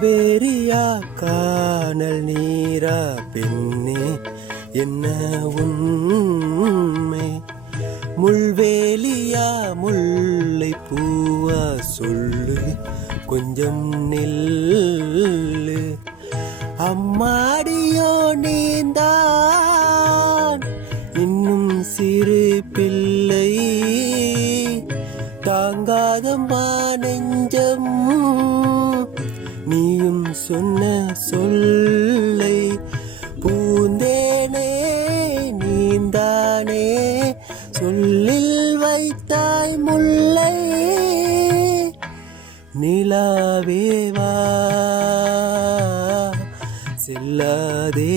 காவேரியா காணல் நீரா பெண்ணே என்ன உண்மை? முள்வேலியா முல்லை பூவா சொல்லு கொஞ்சம் நில்லு. அம்மாடியோ நீந்தான் இன்னும் சிறு பிள்ளை, தாங்காதம்மா நெஞ்சம் நீயும் சொன்ன சொல்லை. பூந்தேனே நீந்தானே சொல்லில் வைத்தாய் முல்லை. நிலாவேவா செல்லாதே